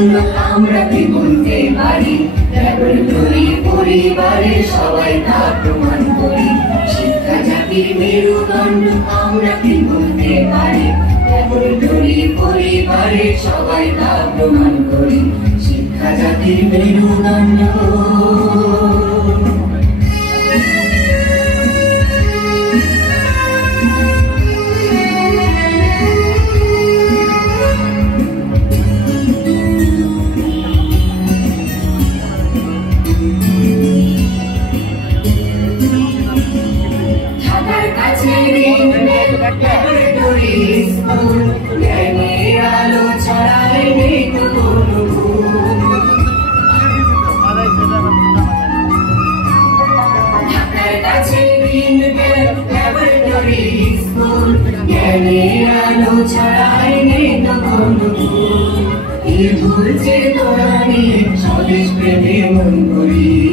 মেরুদণ্ড আমরা কি বলতে পারি? ল্যাবরেটরি পরিবারে সবাই তা প্রমাণ করি। শিক্ষা জাতির মেরুদণ্ড আমরা কি বলতে পারি? ল্যাবরেটরি পরিবারে সবাই তা প্রমাণ করি। শিক্ষা জাতির মেরুদণ্ড। ঢাকার কাছে ল্যাবরেটরি স্কুল, জ্ঞানের আলো ছড়ায় নেই তো কোনো ভুল। ঢাকার কাছে ল্যাবরেটরি স্কুল, জ্ঞানের আলো ছড়ায় নেই তো কোনো ভুল। এই ভুল চেতনা নিয়ে স্বদেশ প্রেমে মন করি।